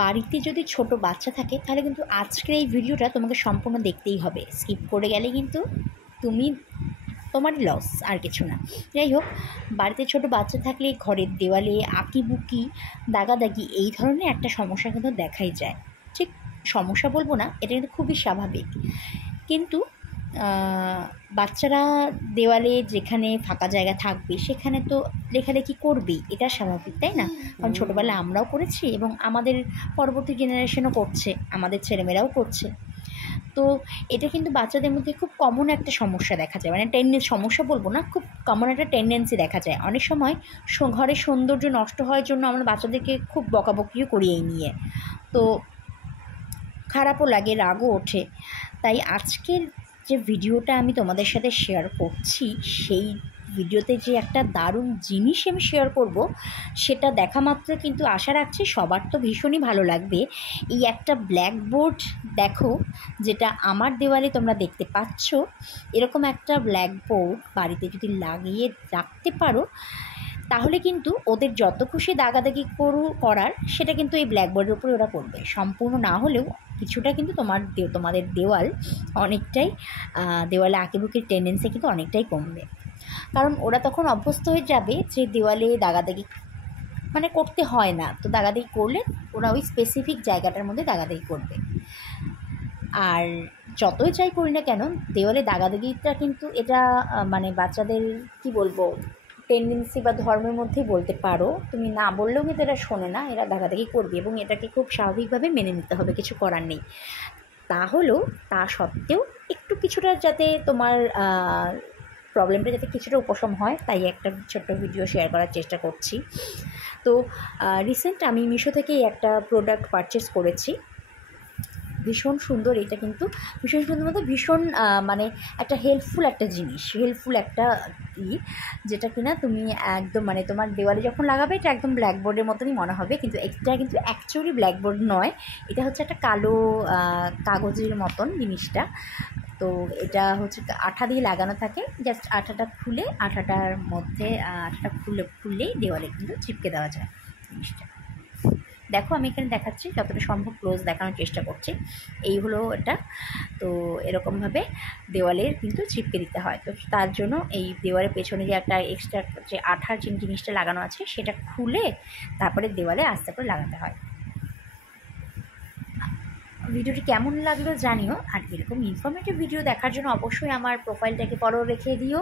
বাড়িতে যদি ছোট বাচ্চা থাকে তাহলে কিন্তু আজকের এই ভিডিওটা তোমাকে সম্পূর্ণ দেখতেই হবে। স্কিপ করে গেলে কিন্তু তোমার লস, আর কিছু না। যাই হোক, বাড়িতে ছোট বাচ্চা থাকলে ঘরের দেওয়ালে আঁকিবুকি, দাগাদাগি এই ধরনের একটা সমস্যা কিন্তু দেখাই যায়। ঠিক সমস্যা বলবো না, এটা কিন্তু খুবই স্বাভাবিক। কিন্তু বাচ্চারা দেওয়ালে যেখানে ফাঁকা জায়গা থাকবে সেখানে তো লেখালেখি করবেই, এটা স্বাভাবিক, তাই না? কারণ ছোটোবেলায় আমরাও করেছি এবং আমাদের পরবর্তী জেনারেশনও করছে, আমাদের ছেলেমেয়েরাও করছে। তো এটা কিন্তু বাচ্চাদের মধ্যে খুব কমন একটা সমস্যা দেখা যায়, মানে সমস্যা বলবো না, খুব কমন একটা টেন্ডেন্সি দেখা যায়। অনেক সময় ঘরের সৌন্দর্য নষ্ট হওয়ার জন্য আমরা বাচ্চাদেরকে খুব বকাবকিও করি এই নিয়ে, তো খারাপও লাগে, রাগও ওঠে। তাই আজকের যে ভিডিওটা আমি তোমাদের সাথে শেয়ার করছি, সেই ভিডিওতে যে একটা দারুণ জিনিস আমি শেয়ার করব, সেটা দেখা মাত্র কিন্তু আশা রাখছি সবার তো ভীষণই ভালো লাগবে। এই একটা ব্ল্যাকবোর্ড দেখো, যেটা আমার দেওয়ালে তোমরা দেখতে পাচ্ছ, এরকম একটা ব্ল্যাকবোর্ড বাড়িতে যদি লাগিয়ে রাখতে পারো তাহলে কিন্তু ওদের যত খুশি দাগাদাগি করার সেটা কিন্তু এই ব্ল্যাকবোর্ডের উপরে ওরা করবে। সম্পূর্ণ না হলেও কিছুটা কিন্তু তোমাদের দেওয়াল অনেকটাই, দেওয়ালে আঁকিবুকির টেন্ডেন্সি কিন্তু অনেকটাই কমবে। কারণ ওরা তখন অভ্যস্ত হয়ে যাবে যে দেওয়ালে দাগাদাগি মানে করতে হয় না, তো দাগাদাগি করলে ওরা ওই স্পেসিফিক জায়গাটার মধ্যে দাগাদাগি করবে। আর যতই যাই করি না কেন, দেওয়ালে দাগাদাগিটা কিন্তু এটা মানে বাচ্চাদের কি বলবো, টেন্ডেন্সি বা ধর্মের মধ্যেই বলতে পারো। তুমি না বললেও কিন্তু এরা শোনে না, এরা দাগাদাগি করবে এবং এটাকে খুব স্বাভাবিকভাবে মেনে নিতে হবে, কিছু করার নেই। তা সত্ত্বেও একটু কিছুটা যাতে তোমার প্রবলেমটা যাতে কিছুটা উপশম হয়, তাই একটা ছোট্ট ভিডিও শেয়ার করার চেষ্টা করছি। তো রিসেন্ট আমি মিশো থেকেই একটা প্রোডাক্ট পারচেস করেছি, ভীষণ সুন্দর। এটা কিন্তু ভীষণ সুন্দর মধ্যে ভীষণ মানে একটা হেল্পফুল একটা জিনিস, হেল্পফুল একটা যেটা কিনা তুমি একদম মানে তোমার দেওয়ালে যখন লাগাবে এটা একদম ব্ল্যাকবোর্ডের মতনই মনে হবে, কিন্তু এটা কিন্তু অ্যাকচুয়ালি ব্ল্যাকবোর্ড নয়, এটা হচ্ছে একটা কালো কাগজের মতন জিনিসটা। তো এটা হচ্ছে আঠা দিয়ে লাগানো থাকে, জাস্ট আঠাটার মধ্যে আঠাটা খুললেই দেওয়ালে কিন্তু চিপকে দেওয়া যায় জিনিসটা। দেখো আমি এখানে দেখাচ্ছি, যতটা সম্ভব ক্লোজ দেখানোর চেষ্টা করছি। এই হলো এটা। তো এরকমভাবে দেওয়ালের কিন্তু চিপকে দিতে হয়। তো তার জন্য এই দেওয়ালের পেছনে যে একটা এক্সট্রা যে আঠার যে জিনিসটা লাগানো আছে সেটা খুলে তারপরে দেওয়ালে আস্তে করে লাগাতে হয়। ভিডিওটি কেমন লাগলো জানিও, আর এরকম ইনফরমেটিভ ভিডিও দেখার জন্য অবশ্যই আমার প্রোফাইলটাকে ফলো রেখে দিও।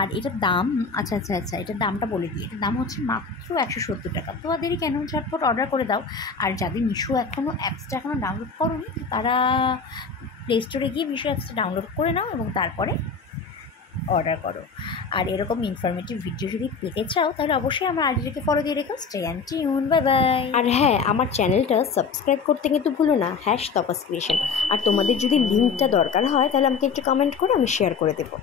আর এটার দাম আচ্ছা, এটার দামটা বলে দিই। এটার দাম হচ্ছে মাত্র 170 টাকা। তো তাদেরই কেন, ঝটপট অর্ডার করে দাও। আর যাদের মিশো অ্যাপসটা এখনও ডাউনলোড করোনি, তারা প্লে স্টোরে গিয়ে মিশো অ্যাপসটা ডাউনলোড করে নাও এবং তারপরে অর্ডার করো। আর এরকম ইনফরমেটিভ ভিডিও যদি পেতে চাও তাহলে অবশ্যই আমার আইডিটাকে ফলো দিয়ে রেখো। Stay and tune, bye bye. আর হ্যাঁ, আমার চ্যানেলটা সাবস্ক্রাইব করতে কিন্তু ভুলো না, #তপাস ক্রিয়েশন। আর তোমাদের যদি লিঙ্কটা দরকার হয় তাহলে আমাকে একটু কমেন্ট করো, আমি শেয়ার করে দেবো।